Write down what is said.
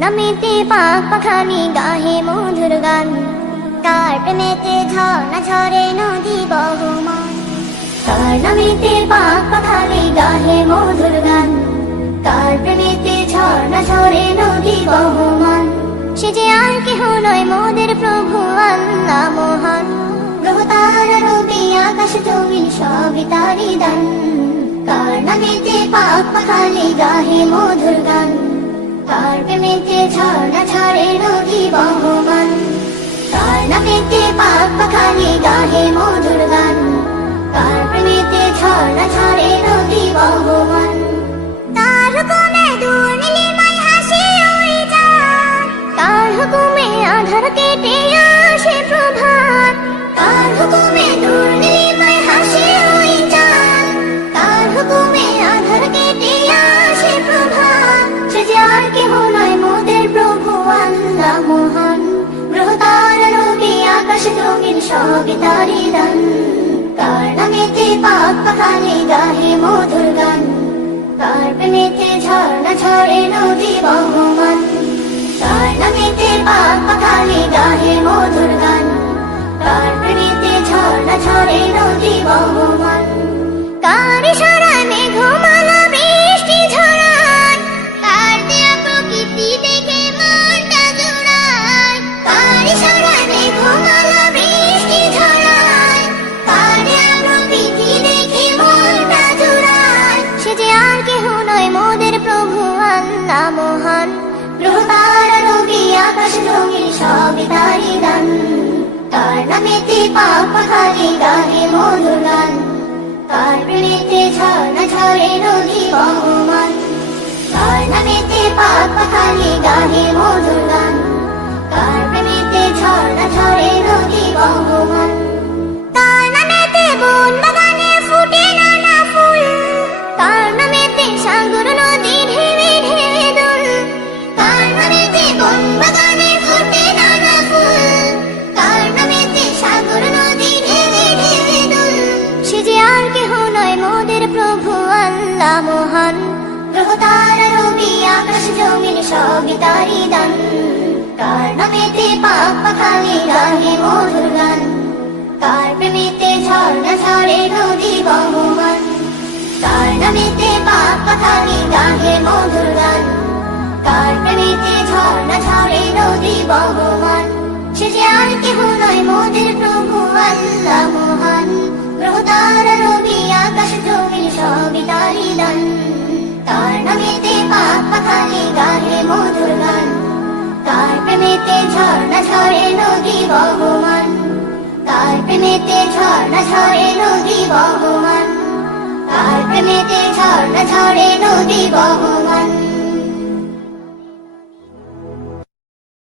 নামেতে পাক পাখালি গাহে মধুর গান, কার প্রেমেতে ঝর্ণা ঝরে নদী বহমান। কার নামেতে পাক পাখালি গাহে মধুর গান, কার প্রেমেতে ঝর্ণা ঝরে নদী বহমান। সে যে আর কেহ নয় মোদের প্রভু আল্লাহ মহান, গ্রহ তারা নদী আকাশ জমিন সবই তারি দান। কার নামেতে পাক পাখালি গাহে মধুর গান, কার প্রেমেতে ঝর্ণা ঝরে নদী বহমান। কার নামেতে পাক পাখালি গাহে মধুর গান, কার প্রেমেতে ঝর্ণা ঝরে নদী বহমান। কার হুকুমে দূর নীলিমায় হাসে ওই চাঁদ, কার হুকুমে আধার কেটে আসে প্রভাত। কার হুকুমে দূর নীলিমায় হাসে ওই চাঁদ, কার হুকুমে আধার কেটে আসে প্রভাত। সে যে আর কেহ নয় মোদের প্রভু আল্লাহ মহান, গ্রহ তারা নদী আকাশ জমিন সবই তারি দান। কার নামেতে পাক পাখালি গাহে মধুর গান, কার প্রেমেতে ঝর্ণা ঝরে নদী বহমান। কার নামেতে পাক পাখালি গাহে মধুর গান, কার প্রেমেতে ঝর্ণা ঝরে নদী বহমান। কার ইশারায় মেঘমালা বৃষ্টি ঝরায়, কার দেয়া প্রকৃতি দেখে মনটা জুড়ায়। কার ইশারায় মেঘমালা বৃষ্টি ঝরায়, কার দেয়া প্রকৃতি দেখে মনটা জুড়ায়। সে যে আর কেহ নয় মোদের প্রভু আল্লাহ মহান, গ্রহ তারা নদী আকাশ জমিন সবই তারি দান। কার নামেতে পাক পাখালি গাহে মধুর গান, কার প্রেমেতে ঝর্ণা ঝরে নদী বহমান। কার নামেতে পাক পাখালি গাহে মধুর গান, কার প্রেমেতে ঝর্ণা ঝরে নদী বহমান। কার নামেতে বন বাগানে ফুটে নানা ফুল, কার নামেতে সাগর নদী ঢেউে ঢেউে দোল। কার নামেতে বন বাগানে ফুটে নানা ফুল, কার নামেতে সাগর নদী ঢেউে ঢেউে দোল। সে যে আর কেহ নয় মোদের প্রভু আল্লাহ মহান, গ্রহ তারা নদী আকাশ জমিন সবই তারি দান। কার নামেতে পাক পাখালি গাহে মধুর গান, কার প্রেমেতে ঝর্ণা ঝরে নদী বহমান। কার নামেতে পাক পাখালি গাহে মধুর গান, কার প্রেমেতে ঝর্ণা ঝরে নদী বহমান। সে যে আর কেহ নয় মোদের প্রভু আল্লাহ মহান, গ্রহ তারা নদী আকাশ জমিন সবই তারি দান। কার নামেতে পাক পাখালি গাহে মধুর গান, কার প্রেমেতে ঝর্ণা ঝরে নদী বহমান। কার প্রেমেতে ঝর্ণা ঝরে নদী বহমান, কার প্রেমেতে ঝর্ণা ঝরে নদী বহমান।